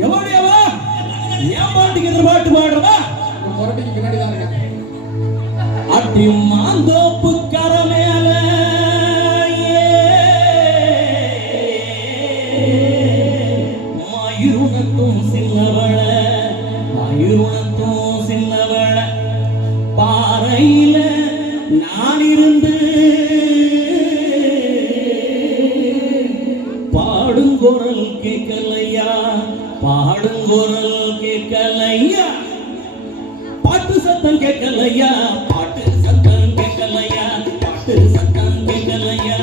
எவடியவா ஏன் பாட்டுக்கு எதிர்பாட்டு பாடுறதா முரட்டிக்கு பின்னாடி தான் இருக்கேன். அட்டி மாந்தோப்பு கரமேல மாயிருணத்தும் சின்னவள மாயிருணத்தும் சின்னவள பாறையில நான் இருந்து பாடுங்குரல் கேட்கலையா பாடுங்குரல் கேட்கலையா பாட்டு சத்தம் கேட்கலையா பாட்டு சத்தம் கேட்கலையா பாட்டு சத்தம் கேட்கலையா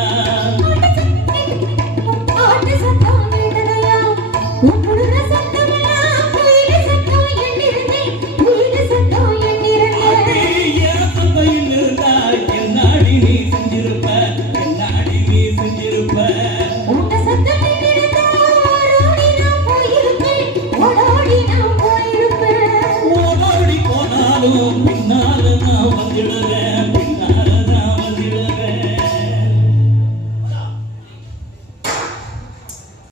பாட்டு சத்தம் கேட்கலையா உன்னுடைய சத்தம் எல்லாம் வீடு சத்தம் எண்ணிருந்தே வீடு சத்தம் எண்ணிருந்தே சத்தம் இருந்தா என்னாடி நீ செஞ்சிருப்ப என்னாடி நீ செஞ்சிருப்ப உன்ன சத்தம் எண்ணிருந்தா ஓடோடி நான் போயிருப்பேன் ஓடோடி நான் போயிருப்பேன் ஓடோடி போனாலும் பின்னால நான் வந்துடுறேன்